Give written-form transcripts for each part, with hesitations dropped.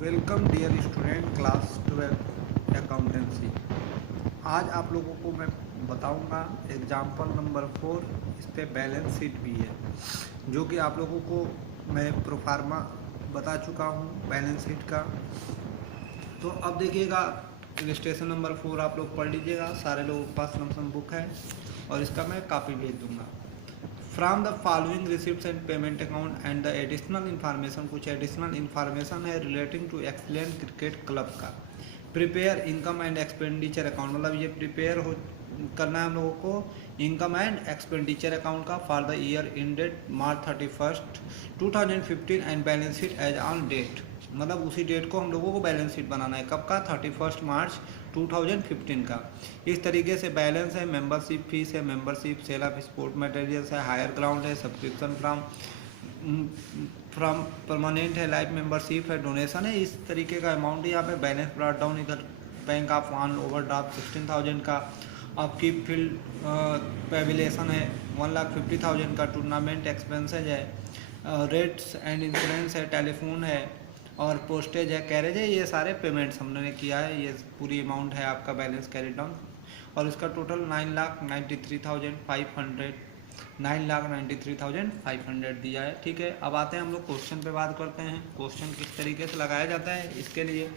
Welcome dear student class 12 accountancy. आज आप लोगों को मैं बताऊंगा एग्जाम्पल नंबर 4। इस पे बैलेंस शीट भी है जो कि आप लोगों को मैं प्रोफार्मा बता चुका हूँ बैलेंस शीट का। तो अब देखिएगा इलस्ट्रेशन नंबर 4 आप लोग पढ़ लीजिएगा, सारे लोगों के पास लमसम बुक है और इसका मैं कॉपी भेज दूंगा। From the following receipt and payment account and the additional information, कुछ एडिशनल इन्फॉर्मेशन है relating to excellent cricket club का। Prepare income and expenditure account, मतलब ये प्रिपेयर हो करना है हम लोगों को इनकम एंड एक्सपेंडिचर अकाउंट का for the year ended March 31 2015 and balance sheet as on date, मतलब उसी डेट को हम लोगों को बैलेंस शीट बनाना है। कब का? 31 मार्च 2015 का। इस तरीके से बैलेंस है, मेंबरशिप फीस है, membership, sale of sport materials है, हायर ग्राउंड है, सब्सक्रिप्शन फ्रॉम परमानेंट है, लाइफ मेंबरशिप है, डोनेशन है। इस तरीके का अमाउंट यहाँ पे बैलेंस ब्रॉट डाउन। इधर बैंक ऑफ वन ओवरड्राफ्ट 16,000 का, आपकी फील्ड पेविलेशन है 1,50,000 का, टूर्नामेंट एक्सपेंसेज है, रेट्स एंड इंश्योरेंस है, टेलीफोन है और पोस्टेज है, कैरेज है। ये सारे पेमेंट्स हमने किया है। ये पूरी अमाउंट है आपका बैलेंस कैरी डाउन और इसका टोटल 9,93,500 दिया है। ठीक है, अब आते हैं हम लोग क्वेश्चन पे बात करते हैं। क्वेश्चन किस तरीके से लगाया जाता है इसके लिए,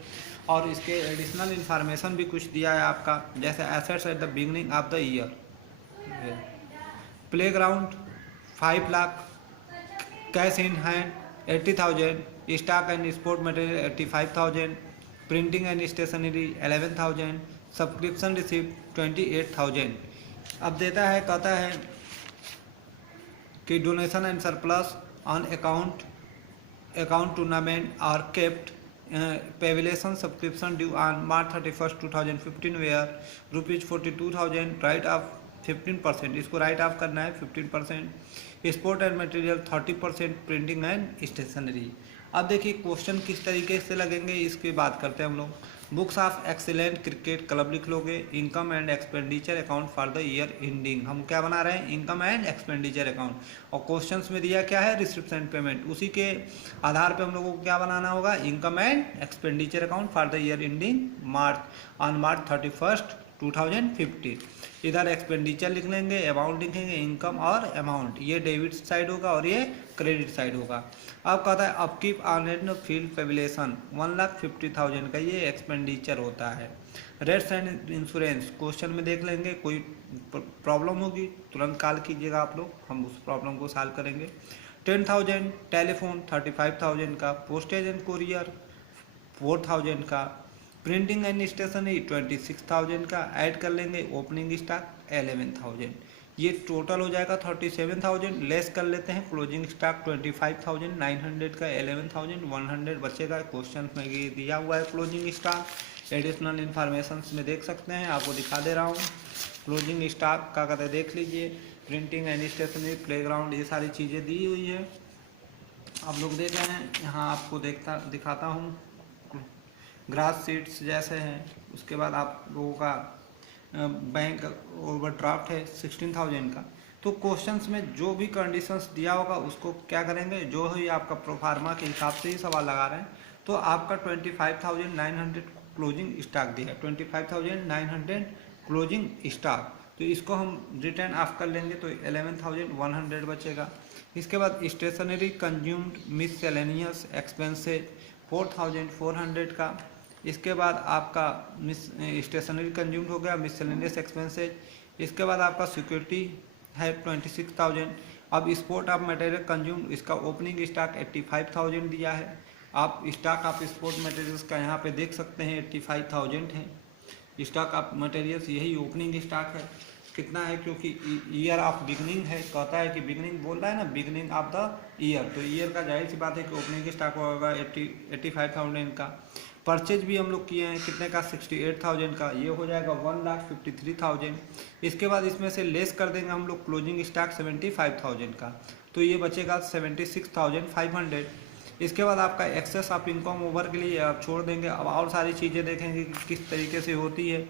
और इसके एडिशनल इन्फॉर्मेशन भी कुछ दिया है आपका, जैसे assets at the beginning of the year, playground 5 lakh, cash in hand 80,000, stock and sport material 85,000, printing and stationery 11,000, subscription receipt 28,000। अब देता है, कहता है कि donation and surplus on account tournament are kept pavilion subscription due on March 31 2015 were ₹42,000, write off 15%, इसको write off करना है 15%, sport and material 30%, printing and stationery. अब देखिए क्वेश्चन किस तरीके से लगेंगे इसकी बात करते हैं हम लोग। Books of excellent cricket club लिख लोगे, income and expenditure account for the year ending, हम क्या बना रहे हैं? Income and expenditure account. और क्वेश्चंस में दिया क्या है? Receipt and payment. उसी के आधार पे हम लोगों को क्या बनाना होगा? Income and expenditure account for the year ending मार्च 31 2015। इधर एक्सपेंडिचर लिख लेंगे, अमाउंट लिखेंगे, इनकम और अमाउंट, ये डेबिट साइड होगा और ये क्रेडिट साइड होगा। अब कहता है अपकीप ऑन एंड फील्ड पेविलेशन 1,50,000 का, ये एक्सपेंडिचर होता है। रेट्स एंड इंश्योरेंस क्वेश्चन में देख लेंगे, कोई प्रॉब्लम होगी तुरंत कॉल कीजिएगा आप लोग, हम उस प्रॉब्लम को सॉल्व करेंगे। 10,000 टेलीफोन 35,000 का, पोस्टेज एंड कोरियर 4,000 का, प्रिंटिंग एंड स्टेशनरी 26,000 का, ऐड कर लेंगे ओपनिंग स्टॉक 11,000, ये टोटल हो जाएगा 37,000। लेस कर लेते हैं क्लोजिंग स्टॉक 25,900 का, 11,100 बचेगा। क्वेश्चन में ये दिया हुआ है क्लोजिंग स्टॉक। एडिशनल इन्फॉर्मेशन में देख सकते हैं, आपको दिखा दे रहा हूँ। क्लोजिंग स्टॉक का कहते हैं देख लीजिए, प्रिंटिंग एंड स्टेशनरी, प्लेग्राउंड, ये सारी चीज़ें दी हुई है। आप लोग देख रहे हैं, यहाँ आपको दिखाता हूँ। ग्रास सीट्स जैसे हैं, उसके बाद आप लोगों का बैंक ओवरड्राफ्ट है 16,000 का। तो क्वेश्चंस में जो भी कंडीशंस दिया होगा उसको क्या करेंगे, जो ही आपका प्रोफार्मा के हिसाब से ही सवाल लगा रहे हैं। तो आपका 25,900 क्लोजिंग स्टॉक दिया है, 25,900 क्लोजिंग स्टॉक, तो इसको हम रिटर्न ऑफ कर लेंगे तो 11,100 बचेगा। इसके बाद स्टेशनरी कंज्यूम्ड मिससेलेनियस एक्सपेंसेज 4,400 का। इसके बाद आपका स्टेशनरी कंज्यूम्ड हो गया, मिससेलेनियस एक्सपेंसेज। इसके बाद आपका सिक्योरिटी है 26,000। अब स्पोर्ट ऑफ मटेरियल कंज्यूम्ड, इसका ओपनिंग स्टॉक 85,000 दिया है। आप स्टॉक ऑफ स्पोर्ट मटेरियल्स का यहाँ पे देख सकते हैं 85,000 है स्टॉक ऑफ मटेरियल्स, यही ओपनिंग स्टॉक है। कितना है? क्योंकि ईयर ऑफ बिगनिंग है, कहता है कि बिगनिंग बोल रहा है ना, बिगनिंग ऑफ द ईयर, तो ईयर का जाहिर सी बात है कि ओपनिंग स्टॉक होगा 85,000 का। परचेज भी हम लोग किए हैं कितने का? 68,000 का, ये हो जाएगा 1,53,000। इसके बाद इसमें से लेस कर देंगे हम लोग क्लोजिंग स्टॉक 75,000 का, तो ये बचेगा 76,500। इसके बाद आपका एक्सेस ऑफ इनकम ओवर के लिए आप छोड़ देंगे। अब और सारी चीज़ें देखेंगे कि किस तरीके से होती है।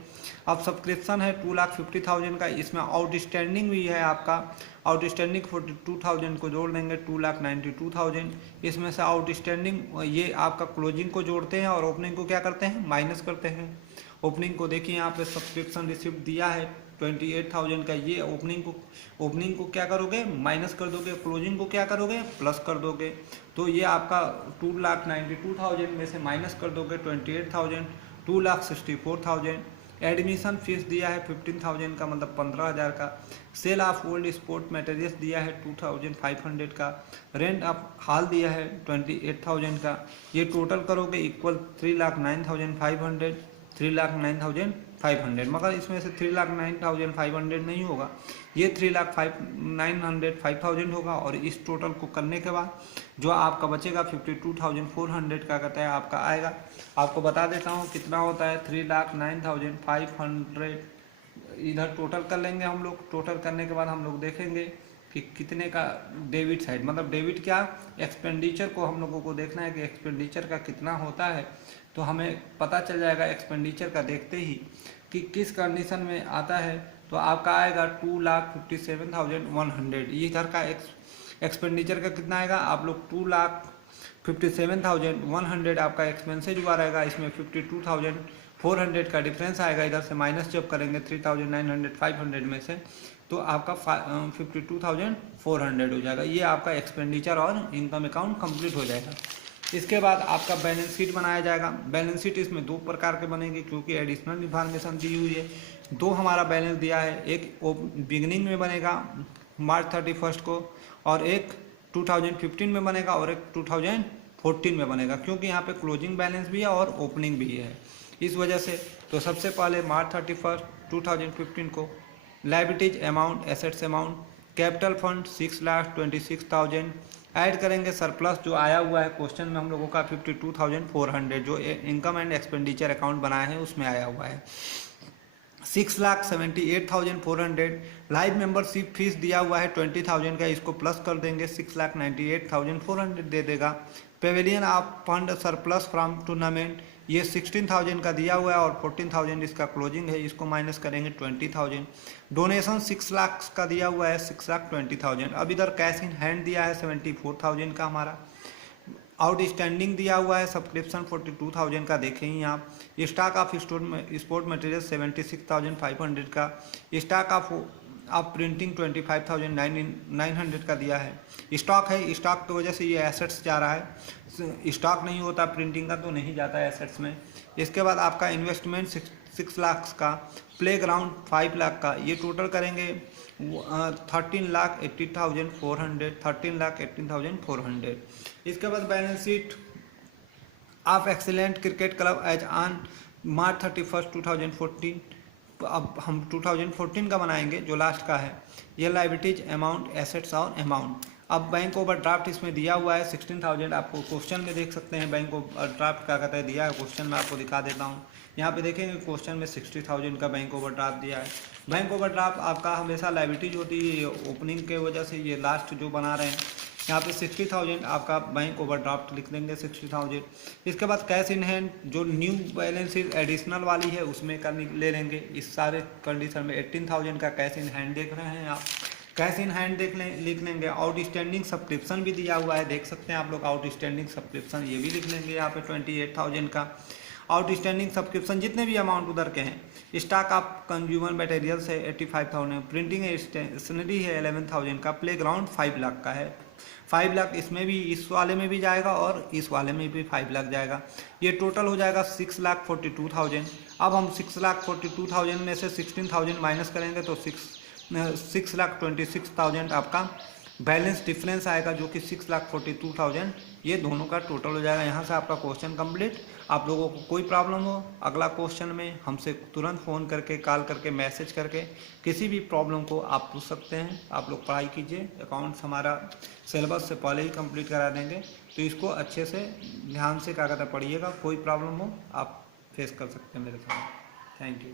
अब सब्सक्रिप्शन है 2,50,000 का, इसमें आउटस्टैंडिंग भी है आपका, आउटस्टैंडिंग 42,000 को जोड़ देंगे 2,92,000। इसमें से आउटस्टैंडिंग ये आपका क्लोजिंग को जोड़ते हैं और ओपनिंग को क्या करते हैं, माइनस करते हैं। ओपनिंग को देखिए यहाँ पे सब्सक्रिप्शन रिसिप्ट दिया है 28,000 का, ये ओपनिंग को क्या करोगे, माइनस कर दोगे, क्लोजिंग को क्या करोगे, प्लस कर दोगे। तो ये आपका 2,92,000 में से माइनस कर दोगे 28,000, 2,64,000। एडमिशन फीस दिया है 15,000 का, मतलब 15,000 का। Sale of old sport materials दिया है 2,500 का। रेंट ऑफ हॉल दिया है 28,000 का। ये टोटल करोगे इक्वल 3,09,500, 3,09,500, मगर इसमें से 3,09,500 नहीं होगा, ये 3,09,500 होगा। और इस टोटल को करने के बाद जो आपका बचेगा 52,400 का कहता है आपका आएगा। आपको बता देता हूँ कितना होता है, 3,09,500 इधर टोटल कर लेंगे हम लोग। टोटल करने के बाद हम लोग देखेंगे कि कितने का डेबिट साइड, मतलब डेबिट क्या, एक्सपेंडिचर को हम लोगों को देखना है कि एक्सपेंडिचर का कितना होता है। तो हमें पता चल जाएगा एक्सपेंडिचर का देखते ही कि किस कंडीशन में आता है। तो आपका आएगा 2,57,100। इधर का एक्सपेंडिचर का कितना आएगा, आप लोग 2,57,100 आपका एक्सपेंसेज हुआ रहेगा। इसमें 52,400 का डिफरेंस आएगा, इधर से माइनस जब करेंगे 3,900,500 में से, तो आपका 52,400 हो जाएगा। ये आपका एक्सपेंडिचर और इनकम अकाउंट कंप्लीट हो जाएगा। इसके बाद आपका बैलेंस शीट बनाया जाएगा। बैलेंस शीट इसमें दो प्रकार के बनेंगे, क्योंकि एडिशनल इन्फॉर्मेशन दी हुई है। दो हमारा बैलेंस दिया है, एक बिगिनिंग में बनेगा मार्च 31 को, और एक 2015 में बनेगा, और एक 2014 में बनेगा, क्योंकि यहाँ पे क्लोजिंग बैलेंस भी है और ओपनिंग भी है, इस वजह से। तो सबसे पहले मार्च 31, 2015 को liabilities amount, assets amount, capital fund 6,26,000 add करेंगे। सरप्लस जो आया हुआ है क्वेश्चन में हम लोगों का 52,400 जो इनकम एंड एक्सपेंडिचर अकाउंट बनाए हैं उसमें आया हुआ है। 6,78,400 लाइव मेंबरशिप फीस दिया हुआ है 20,000 का, इसको प्लस कर देंगे 6,98,400 दे देगा। Pavilion of fund surplus from tournament ये 16,000 का दिया हुआ है और 14,000 इसका क्लोजिंग है, इसको माइनस करेंगे 20,000। डोनेशन 6 लाख का दिया हुआ है 6,20,000। अब इधर कैश इन हैंड दिया है 74,000 का हमारा। आउटस्टैंडिंग दिया हुआ है सब्सक्रिप्शन 42,000 का, देखें ही आप। स्टॉक ऑफ स्पोर्ट मटेरियल 76,500 का। स्टॉक ऑफ प्रिंटिंग 25,900 का दिया है। स्टॉक है, स्टॉक की वजह से ये एसेट्स जा रहा है, स्टॉक नहीं होता प्रिंटिंग का तो नहीं जाता है एसेट्स में। इसके बाद आपका इन्वेस्टमेंट 6 लाख का, प्ले ग्राउंड 5 लाख का, ये टोटल करेंगे 13,80,400, 13,80,400। इसके बाद balance sheet of excellent cricket club as on March 31, 2014। अब हम 2014 का बनाएंगे जो लास्ट का है। ये लायबिलिटीज अमाउंट, एसेट्स और अमाउंट। अब बैंक ओवरड्राफ्ट इसमें दिया हुआ है 16,000, आपको क्वेश्चन में देख सकते हैं बैंक ओवरड्राफ्ट का कहता है दिया है, क्वेश्चन में आपको दिखा देता हूँ। यहाँ पे देखेंगे क्वेश्चन में 60,000 का बैंक ओवरड्राफ्ट दिया है। बैंक ओवरड्राफ्ट आपका हमेशा लायबिलिटीज होती है, ये ओपनिंग के वजह से ये लास्ट जो बना रहे हैं। यहाँ पे 60,000 आपका बैंक ओवरड्राफ्ट लिख देंगे 60,000। इसके बाद कैश इन हैंड जो न्यू बैलेंस शीट एडिशनल वाली है उसमें का ले लेंगे। इस सारे कंडीशन में 18,000 का कैश इन हैंड देख रहे हैं आप, कैश इन हैंड लिख लेंगे। आउटस्टैंडिंग सब्सक्रिप्शन भी दिया हुआ है, देख सकते हैं आप लोग आउटस्टैंडिंग सब्सक्रिप्शन, ये भी लिख लेंगे यहाँ पे 28,000 का। आउटस्टैंडिंग सब्सक्रिप्शन जितने भी अमाउंट उधर के हैं। स्टॉक ऑफ कंज्यूमर मटेरियल्स है 85,000, प्रिंटिंग स्टेशनरी है 11,000 का, प्ले ग्राउंड 5 लाख का है। 5 लाख इसमें भी, इस वाले में भी जाएगा और इस वाले में भी 5 लाख जाएगा। ये टोटल हो जाएगा 6,42,000। अब हम 6,42,000 में से 16,000 माइनस करेंगे तो 6,26,000 आपका बैलेंस डिफरेंस आएगा, जो कि 6,42,000 ये दोनों का टोटल हो जाएगा। यहाँ से आपका क्वेश्चन कंप्लीट। आप लोगों को कोई प्रॉब्लम हो अगला क्वेश्चन में हमसे तुरंत फ़ोन करके, कॉल करके, मैसेज करके किसी भी प्रॉब्लम को आप पूछ सकते हैं। आप लोग पढ़ाई कीजिए, अकाउंट्स हमारा सिलेबस से पहले ही कंप्लीट करा देंगे, तो इसको अच्छे से ध्यान से क्या कहता पढ़िएगा। कोई प्रॉब्लम हो आप फेस कर सकते हैं मेरे साथ। Thank you.